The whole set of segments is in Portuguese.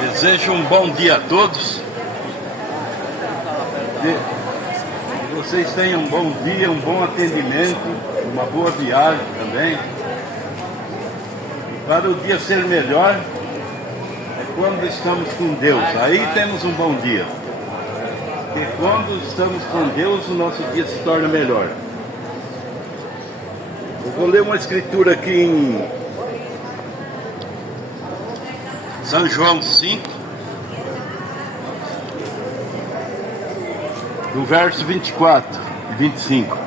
Desejo um bom dia a todos. Que vocês tenham um bom dia, um bom atendimento, uma boa viagem também. E para o dia ser melhor, é quando estamos com Deus. Aí temos um bom dia. Porque quando estamos com Deus, o nosso dia se torna melhor. Eu vou ler uma escritura aqui em São João 5, do verso 24 e 25.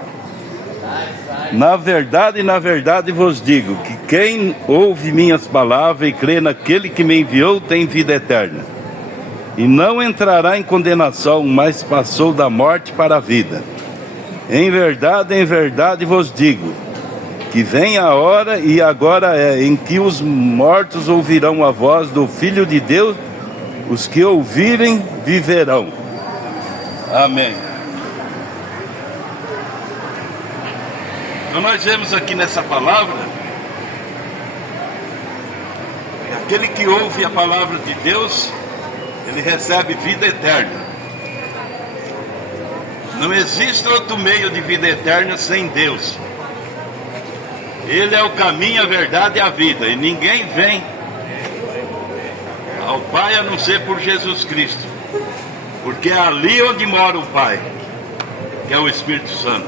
Na verdade vos digo que quem ouve minhas palavras e crê naquele que me enviou tem vida eterna. E não entrará em condenação, mas passou da morte para a vida. Em verdade vos digo que vem a hora, e agora é, em que os mortos ouvirão a voz do Filho de Deus, os que ouvirem viverão. Amém. Então nós vemos aqui nessa palavra, aquele que ouve a palavra de Deus, ele recebe vida eterna. Não existe outro meio de vida eterna sem Deus. Ele é o caminho, a verdade e a vida. E ninguém vem ao Pai a não ser por Jesus Cristo. Porque é ali onde mora o Pai, que é o Espírito Santo.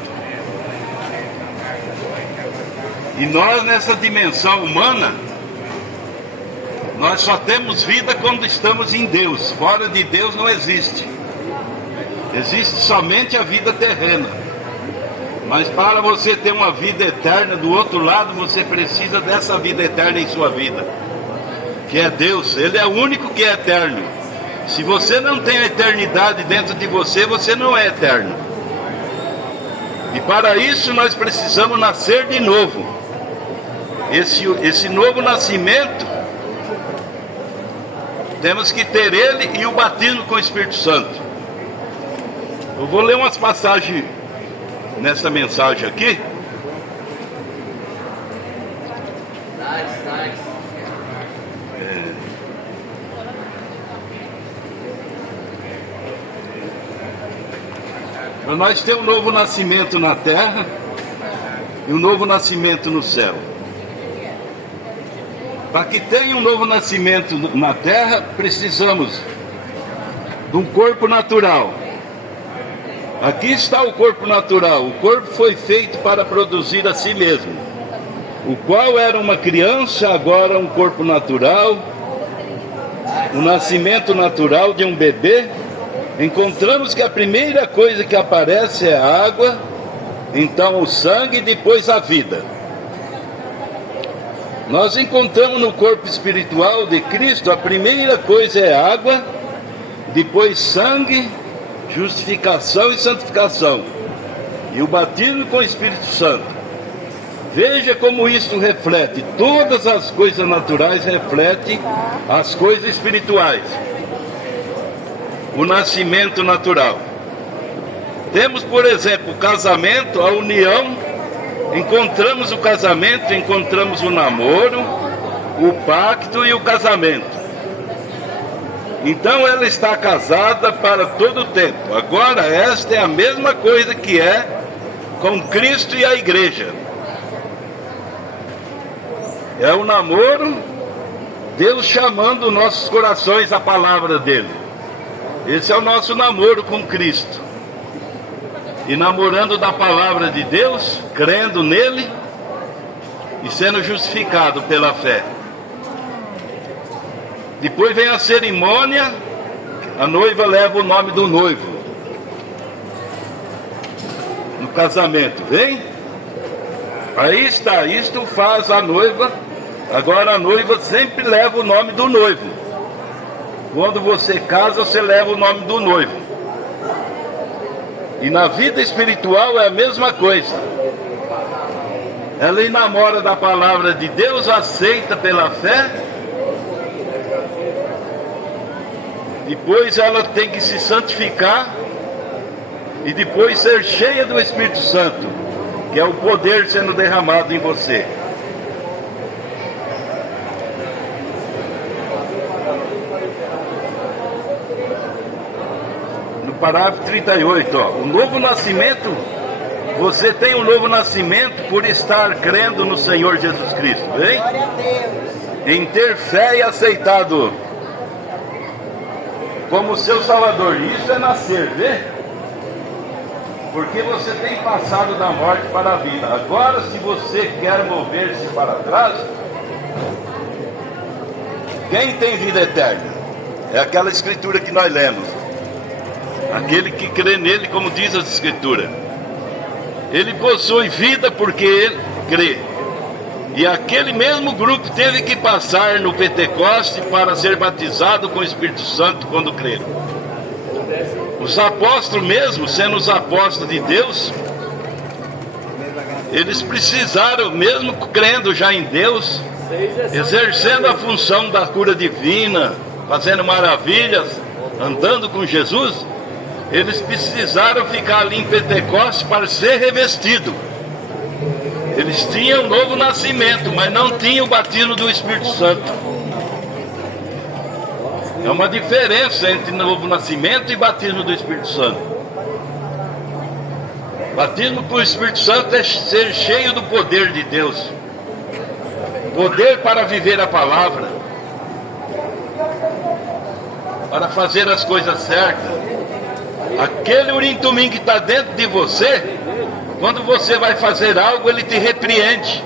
E nós, nessa dimensão humana, nós só temos vida quando estamos em Deus. Fora de Deus não existe. Existe somente a vida terrena. Mas para você ter uma vida eterna, do outro lado você precisa dessa vida eterna em sua vida, que é Deus. Ele é o único que é eterno. Se você não tem a eternidade dentro de você, você não é eterno. E para isso nós precisamos nascer de novo. Esse novo nascimento, temos que ter ele e o batismo com o Espírito Santo. Eu vou ler umas passagens nessa mensagem aqui. Para nós ter um novo nascimento na terra e um novo nascimento no céu. Para que tenha um novo nascimento na terra, precisamos de um corpo natural. Aqui está o corpo natural. O corpo foi feito para produzir a si mesmo, o qual era uma criança, agora um corpo natural, o nascimento natural de um bebê. Encontramos que a primeira coisa que aparece é a água, então o sangue e depois a vida. Nós encontramos no corpo espiritual de Cristo, a primeira coisa é água, depois sangue, justificação e santificação, e o batismo com o Espírito Santo. Veja como isso reflete, todas as coisas naturais refletem as coisas espirituais. O nascimento natural. Temos, por exemplo, o casamento, a união. Encontramos o casamento, encontramos o namoro, o pacto e o casamento. Então ela está casada para todo o tempo. Agora esta é a mesma coisa que é com Cristo e a igreja. É o namoro, Deus chamando nossos corações à palavra dele. Esse é o nosso namoro com Cristo. E namorando da palavra de Deus, crendo nele e sendo justificado pela fé. Depois vem a cerimônia, a noiva leva o nome do noivo no casamento, vem? Aí está, isto faz a noiva. Agora a noiva sempre leva o nome do noivo. Quando você casa, você leva o nome do noivo. E na vida espiritual é a mesma coisa. Ela enamora da palavra de Deus, aceita pela fé. Depois ela tem que se santificar. E depois ser cheia do Espírito Santo, que é o poder sendo derramado em você. parágrafo 38, ó. O novo nascimento, você tem um novo nascimento por estar crendo no Senhor Jesus Cristo, hein? Glória a Deus. Em ter fé e aceitado como seu Salvador. Isso é nascer, vê? Porque você tem passado da morte para a vida. Agora, se você quer mover-se para trás, quem tem vida eterna? É aquela escritura que nós lemos. Aquele que crê nele, como diz as escrituras. Ele possui vida porque ele crê. E aquele mesmo grupo teve que passar no Pentecoste para ser batizado com o Espírito Santo quando creram. Os apóstolos mesmo, sendo os apóstolos de Deus, eles precisaram, mesmo crendo já em Deus, exercendo a função da cura divina, fazendo maravilhas, andando com Jesus, eles precisaram ficar ali em Pentecostes para ser revestido. Eles tinham um novo nascimento, mas não tinham o batismo do Espírito Santo. É uma diferença entre novo nascimento e batismo do Espírito Santo. Batismo com o Espírito Santo é ser cheio do poder de Deus. Poder para viver a palavra, para fazer as coisas certas. Aquele urim-tumim que está dentro de você, quando você vai fazer algo, ele te repreende,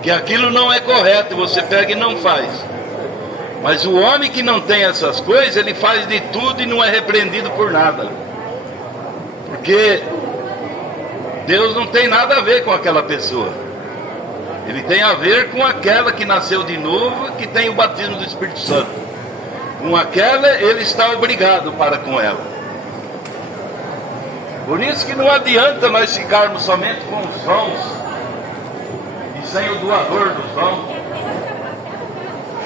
que aquilo não é correto, você pega e não faz. Mas o homem que não tem essas coisas, ele faz de tudo e não é repreendido por nada, porque Deus não tem nada a ver com aquela pessoa. Ele tem a ver com aquela que nasceu de novo, que tem o batismo do Espírito Santo. Com aquela ele está obrigado para com ela. Por isso que não adianta nós ficarmos somente com os dons e sem o doador dos dons.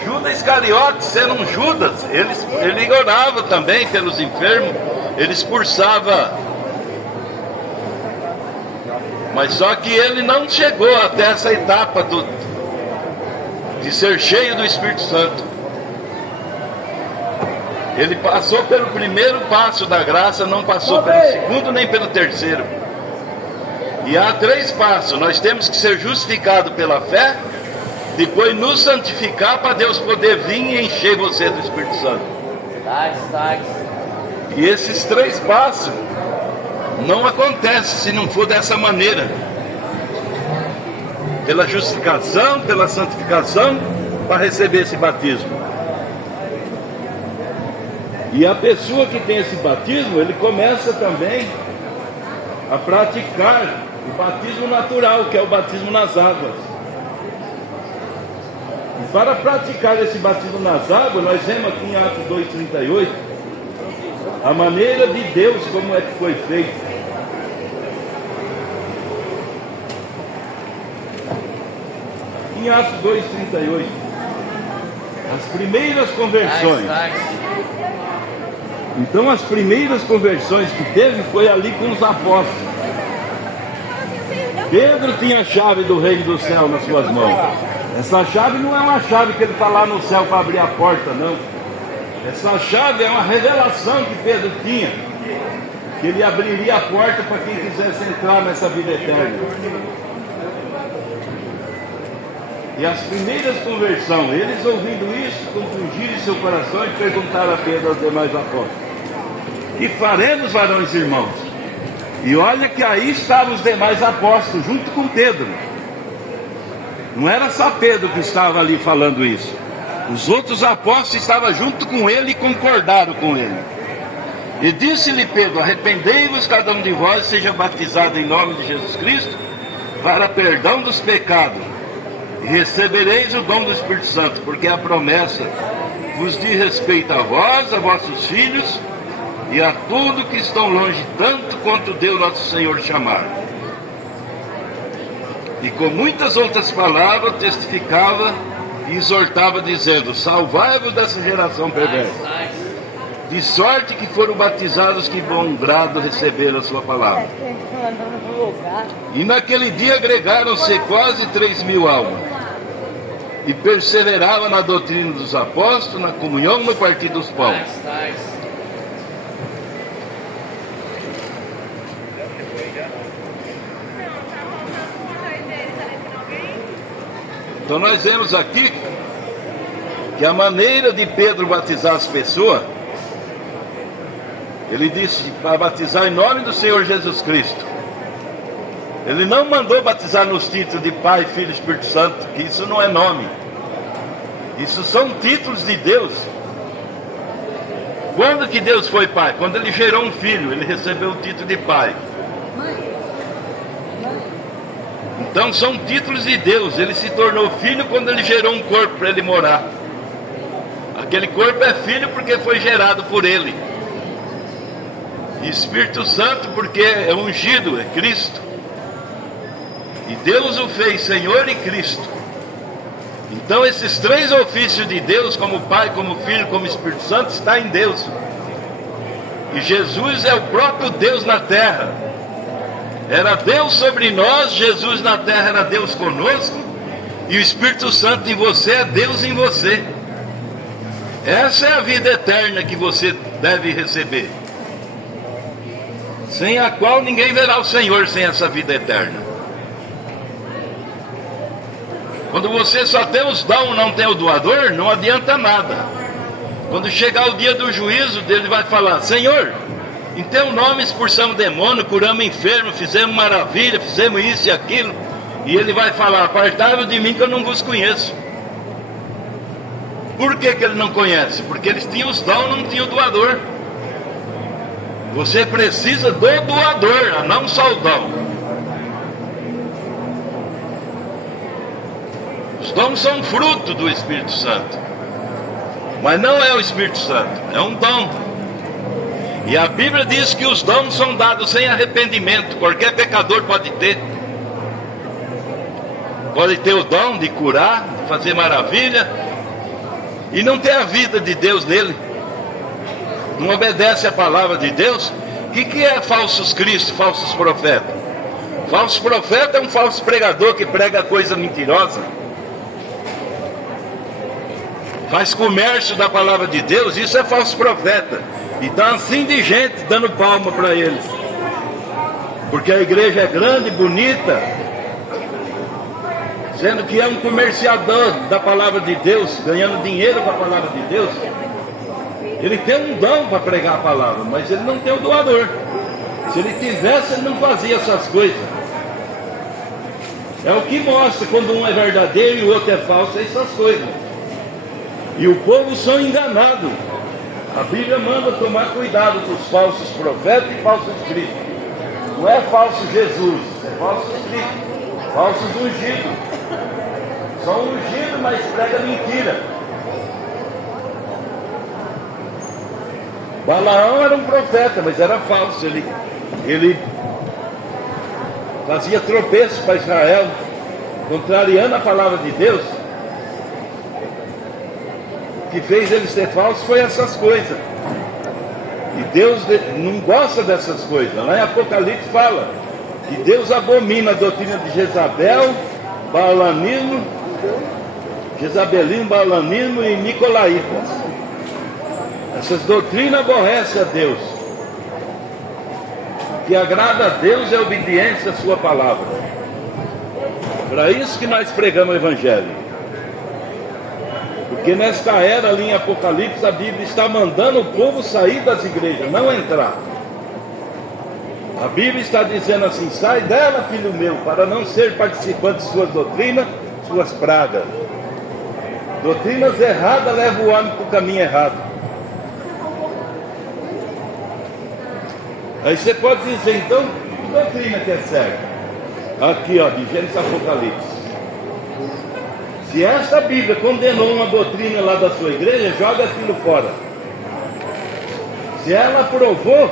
Judas Iscariote, sendo um Judas, ele orava também pelos enfermos, ele expulsava. Mas só que ele não chegou até essa etapa de ser cheio do Espírito Santo. Ele passou pelo primeiro passo da graça, não passou pelo segundo nem pelo terceiro. E há 3 passos. Nós temos que ser justificados pela fé, depois nos santificar para Deus poder vir e encher você do Espírito Santo. E esses 3 passos não acontecem se não for dessa maneira. Pela justificação, pela santificação, para receber esse batismo. E a pessoa que tem esse batismo, ele começa também a praticar o batismo natural, que é o batismo nas águas. E para praticar esse batismo nas águas, nós vemos aqui em Atos 2,38, a maneira de Deus, como é que foi feito. Em Atos 2,38, as primeiras conversões. Então as primeiras conversões que teve foi ali com os apóstolos. Pedro tinha a chave do reino do céu nas suas mãos. Essa chave não é uma chave que ele está lá no céu para abrir a porta, não. Essa chave é uma revelação que Pedro tinha, que ele abriria a porta para quem quisesse entrar nessa vida eterna. E as primeiras conversões, eles ouvindo isso, compungiram seu coração e perguntaram a Pedro aos demais apóstolos: que faremos, varões e irmãos? E olha que aí estavam os demais apóstolos, junto com Pedro. Não era só Pedro que estava ali falando isso. Os outros apóstolos estavam junto com ele e concordaram com ele. E disse-lhe Pedro: arrependei-vos cada um de vós, seja batizado em nome de Jesus Cristo, para perdão dos pecados, e recebereis o dom do Espírito Santo, porque a promessa vos diz respeito a vós, a vossos filhos, e a tudo que estão longe, tanto quanto Deus nosso Senhor chamar. E com muitas outras palavras testificava e exortava, dizendo: salvai-vos dessa geração perversa. De sorte que foram batizados que bom grado receberam a sua palavra. E naquele dia agregaram-se quase 3.000 almas, e perseveravam na doutrina dos apóstolos, na comunhão, no partir dos pães. Então nós vemos aqui que a maneira de Pedro batizar as pessoas, ele disse para batizar em nome do Senhor Jesus Cristo. Ele não mandou batizar nos títulos de Pai, Filho e Espírito Santo, que isso não é nome. Isso são títulos de Deus. Quando que Deus foi pai? Quando ele gerou um filho, ele recebeu o título de pai. Então são títulos de Deus. Ele se tornou filho quando ele gerou um corpo para ele morar. Aquele corpo é filho porque foi gerado por ele. E Espírito Santo porque é ungido, é Cristo. E Deus o fez Senhor e Cristo. Então esses três ofícios de Deus, como Pai, como Filho, como Espírito Santo, está em Deus. E Jesus é o próprio Deus na terra. Era Deus sobre nós, Jesus na terra era Deus conosco, e o Espírito Santo em você é Deus em você. Essa é a vida eterna que você deve receber, sem a qual ninguém verá o Senhor sem essa vida eterna. Quando você só tem os dons, não tem o doador, não adianta nada. Quando chegar o dia do juízo, ele vai falar: Senhor, em teu nome expulsamos demônio, curamos enfermo, fizemos maravilha, fizemos isso e aquilo. E ele vai falar: apartai-vos de mim que eu não vos conheço. Por que ele não conhece? Porque eles tinham os dons, não tinham o doador. Você precisa do doador, não só o dom. Os dons são fruto do Espírito Santo, mas não é o Espírito Santo, é um dom. E a Bíblia diz que os dons são dados sem arrependimento. Qualquer pecador pode ter. Pode ter o dom de curar, de fazer maravilha, e não ter a vida de Deus nele. Não obedece à palavra de Deus. O que é falsos cristos, falsos profetas? Falso profeta é um falso pregador que prega coisa mentirosa. Faz comércio da palavra de Deus, isso é falso profeta. E está assim de gente dando palma para eles. Porque a igreja é grande, bonita, sendo que é um comerciador da palavra de Deus, ganhando dinheiro com a palavra de Deus. Ele tem um dom para pregar a palavra, mas ele não tem o doador. Se ele tivesse, ele não fazia essas coisas. É o que mostra quando um é verdadeiro e o outro é falso, é essas coisas. E o povo são enganados. A Bíblia manda tomar cuidado com os falsos profetas e falsos cristos. Não é falso Jesus, é falso Cristo, falsos ungidos. São ungidos, mas prega mentira. Balaão era um profeta, mas era falso. Ele fazia tropeço para Israel, contrariando a palavra de Deus. O que fez ele ser falso foi essas coisas. E Deus não gosta dessas coisas. Lá em Apocalipse fala que Deus abomina a doutrina de Jezabel, baalanismo, jezabelismo, baalanismo e nicolaítas. Essas doutrinas aborrecem a Deus. O que agrada a Deus é a obediência à sua palavra. Para isso que nós pregamos o Evangelho. Porque nesta era ali em Apocalipse, a Bíblia está mandando o povo sair das igrejas, não entrar. A Bíblia está dizendo assim: sai dela, filho meu, para não ser participante de suas doutrinas, suas pragas. Doutrinas erradas levam o homem para o caminho errado. Aí você pode dizer, então, que doutrina que é certa? Aqui, ó, de Gênesis Apocalipse. Se esta Bíblia condenou uma doutrina lá da sua igreja, joga aquilo fora. Se ela aprovou,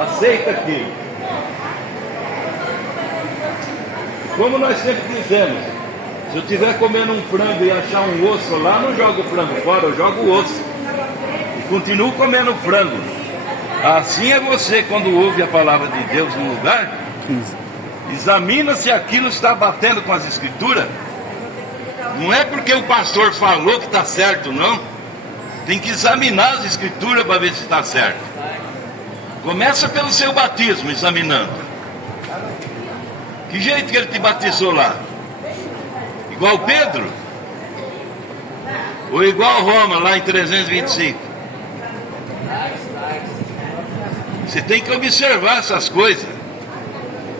aceita aquilo. Como nós sempre dizemos, se eu estiver comendo um frango e achar um osso lá, não jogo o frango fora, eu jogo o osso. E continuo comendo frango. Assim é você quando ouve a palavra de Deus no lugar, examina se aquilo está batendo com as escrituras. Não é porque o pastor falou que está certo, não. Tem que examinar as escrituras para ver se está certo. Começa pelo seu batismo, examinando. Que jeito que ele te batizou lá? Igual Pedro? Ou igual Roma, lá em 325. Você tem que observar essas coisas.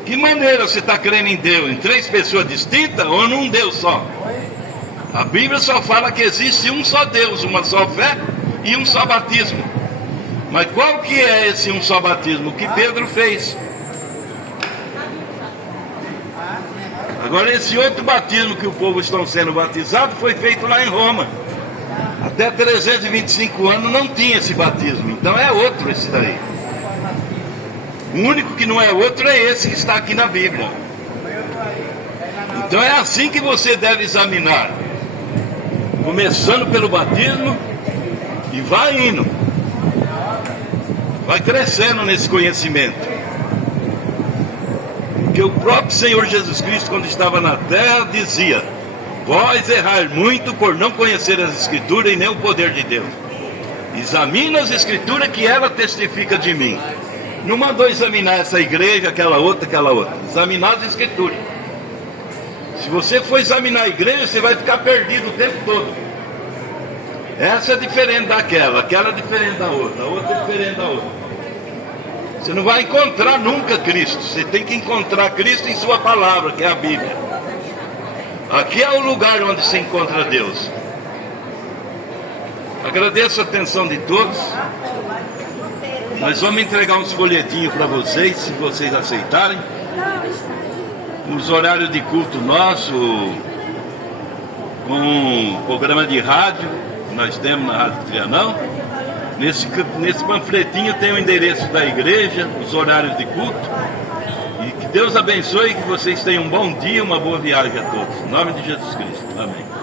Que maneira você está crendo em Deus? Em três pessoas distintas ou num Deus só? A Bíblia só fala que existe um só Deus, uma só fé e um só batismo. Mas qual que é esse um só batismo? O que Pedro fez. Agora esse outro batismo que o povo estão sendo batizado foi feito lá em Roma. Até 325 anos não tinha esse batismo. Então é outro esse daí. O único que não é outro é esse que está aqui na Bíblia. Então é assim que você deve examinar. Começando pelo batismo e vai indo. Vai crescendo nesse conhecimento. Porque o próprio Senhor Jesus Cristo, quando estava na terra, dizia: vós errai muito por não conhecer as Escrituras e nem o poder de Deus. Examina as Escrituras que ela testifica de mim. Não mandou examinar essa igreja, aquela outra. Examinar as Escrituras. Se você for examinar a igreja, você vai ficar perdido o tempo todo. Essa é diferente daquela, aquela é diferente da outra, a outra é diferente da outra. Você não vai encontrar nunca Cristo. Você tem que encontrar Cristo em sua palavra, que é a Bíblia. Aqui é o lugar onde se encontra Deus. Agradeço a atenção de todos. Nós vamos entregar uns folhetinhos para vocês, se vocês aceitarem. Os horários de culto nosso, com um programa de rádio que nós temos na Rádio Trianão. Nesse panfletinho tem o endereço da igreja, os horários de culto. E que Deus abençoe e que vocês tenham um bom dia, uma boa viagem a todos. Em nome de Jesus Cristo. Amém.